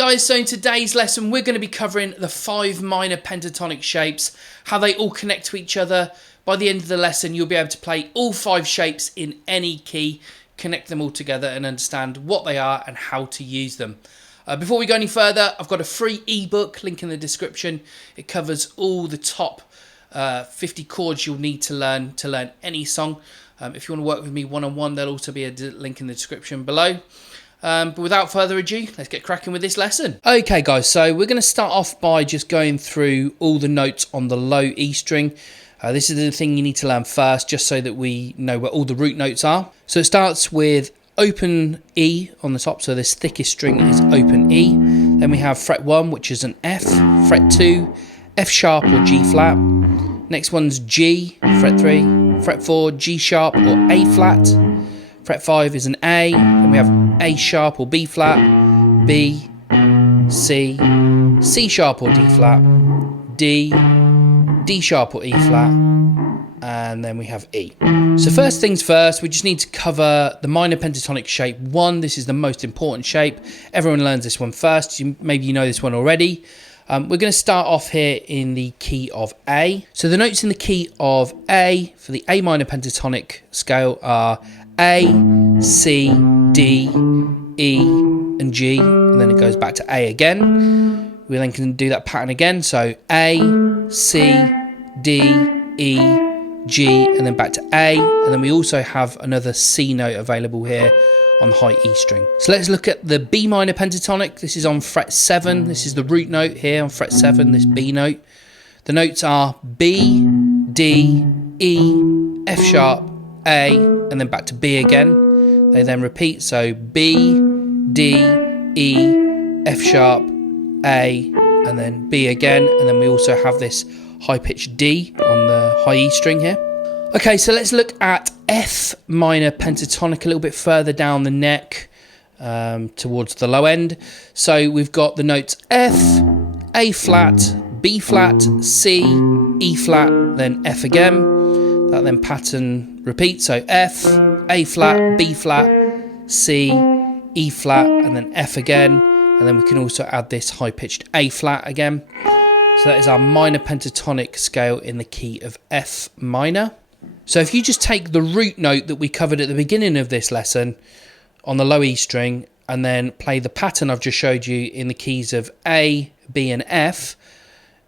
guys, so in today's lesson we're going to be covering the 5 minor pentatonic shapes, how they all connect to each other. By the end of the lesson you'll be able to play all 5 shapes in any key, connect them all together and understand what they are and how to use them. Before we go any further, I've got a free ebook, link in the description. It covers all the top 50 chords you'll need to learn any song. If you want to work with me one-on-one, there'll also be a link in the description below. But without further ado, let's get cracking with this lesson. Okay guys, so we're going to start off by just going through all the notes on the low E string. This is the thing you need to learn first, just so that we know where all the root notes are. So it starts with open E on the top, so this thickest string is open E. Then we have fret 1, which is an F, fret 2, F sharp or G flat. Next one's G, fret 3, fret 4, G sharp or A flat. Fret 5 is an A, then we have A sharp or B flat, B, C, C sharp or D flat, D, D sharp or E flat, and then we have E. So first things first, we just need to cover the minor pentatonic shape 1. This is the most important shape. Everyone learns this one first. Maybe you know this one already. We're going to start off here in the key of A. So the notes in the key of A for the A minor pentatonic scale are A, C, D, E, and G, and then it goes back to A again. We then can do that pattern again, so A, C, D, E, G, and then back to A, and then we also have another C note available here on the high E string. So let's look at the B minor pentatonic. This is on fret 7. This is the root note here on fret 7, this B note. The notes are B, D, E, F sharp, A, and then back to B again. They then repeat, so B, D, E, F sharp, A, and then B again, and then we also have this high-pitched D on the high E string here. Okay, so let's look at F minor pentatonic a little bit further down the neck towards the low end. So we've got the notes F, A flat, B flat, C, E flat, then F again. That then pattern repeats, so F, A flat, B flat, C, E flat, and then F again. And then we can also add this high-pitched A flat again. So that is our minor pentatonic scale in the key of F minor. So if you just take the root note that we covered at the beginning of this lesson on the low E string and then play the pattern I've just showed you in the keys of A, B and F,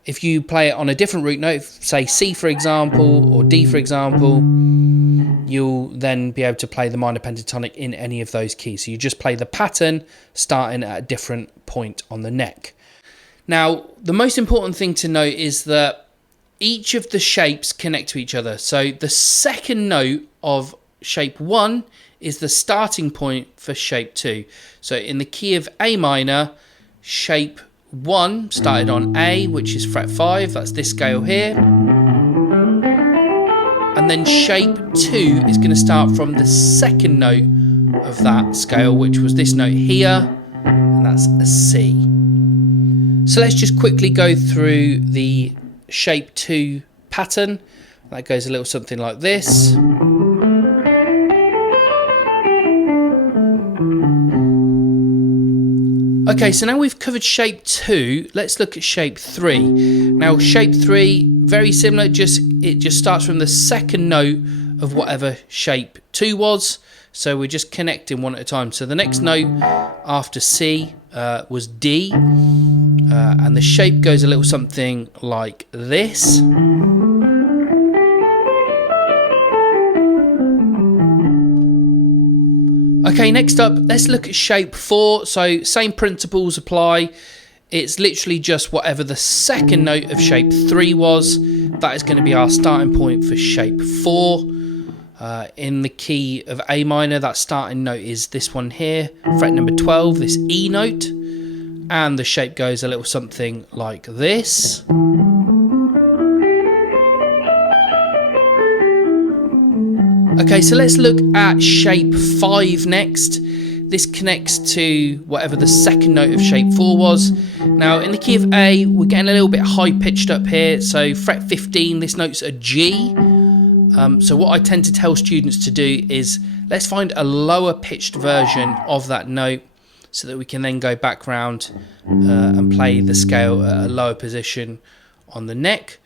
if you play it on a different root note, say C for example, or D for example, you'll then be able to play the minor pentatonic in any of those keys. So you just play the pattern starting at a different point on the neck. Now, the most important thing to note is that each of the shapes connect to each other. So the second note of shape 1 is the starting point for shape 2. So in the key of A minor, shape 1 started on A, which is fret 5, that's this scale here. And then shape 2 is going to start from the second note of that scale, which was this note here, and that's a C. So let's just quickly go through the shape 2 pattern. That goes a little something like this. Okay, so now we've covered shape 2, let's look at shape 3. Now shape 3, very similar, it just starts from the second note of whatever shape 2 was. So we're just connecting one at a time. So the next note after C was D, and the shape goes a little something like this. Okay, next up, let's look at shape 4. So same principles apply. It's literally just whatever the second note of shape 3 was. That is going to be our starting point for shape 4. In the key of A minor, that starting note is this one here, fret number 12, this E note, and the shape goes a little something like this. Okay, so let's look at shape 5 next. This connects to whatever the second note of shape 4 was. Now in the key of A, we're getting a little bit high pitched up here, so fret 15, this note's a G. So what I tend to tell students to do is let's find a lower pitched version of that note. so that we can then go back round and play the scale at a lower position on the neck.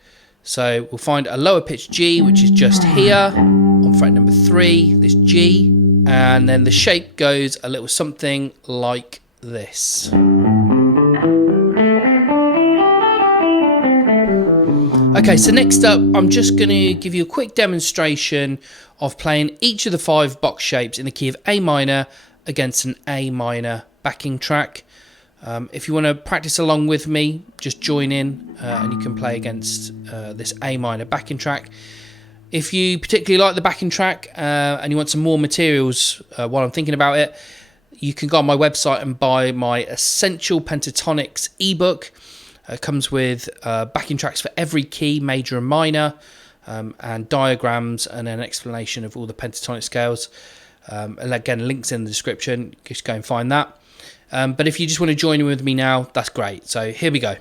So we'll find a lower pitch G, which is just here on fret number 3, this G, and then the shape goes a little something like this. Okay, so next up, I'm just going to give you a quick demonstration of playing each of the 5 box shapes in the key of A minor against an A minor backing track. If you want to practice along with me, just join in and you can play against this A minor backing track. If you particularly like the backing track and you want some more materials while I'm thinking about it, you can go on my website and buy my Essential Pentatonics ebook. It comes with backing tracks for every key, major and minor, and diagrams and an explanation of all the pentatonic scales. And again, links in the description. Just go and find that. But if you just want to join in with me now, that's great. So here we go.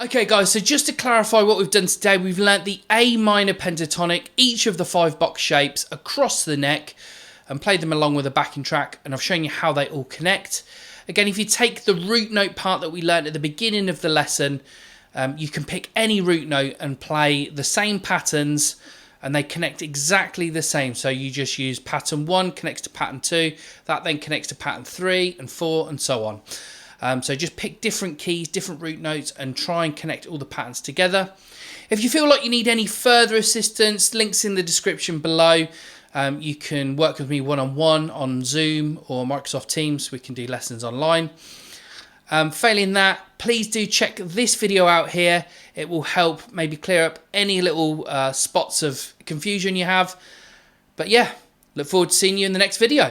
Okay guys, so just to clarify what we've done today, we've learnt the A minor pentatonic, each of the 5 box shapes across the neck, and played them along with a backing track, and I've shown you how they all connect. Again, if you take the root note part that we learnt at the beginning of the lesson, you can pick any root note and play the same patterns, and they connect exactly the same. So you just use pattern 1 connects to pattern 2, that then connects to pattern 3 and 4 and so on. So just pick different keys, different root notes, and try and connect all the patterns together. If you feel like you need any further assistance, links in the description below. You can work with me one-on-one on Zoom or Microsoft Teams. We can do lessons online. Failing that, please do check this video out here. It will help maybe clear up any little spots of confusion you have. But yeah, look forward to seeing you in the next video.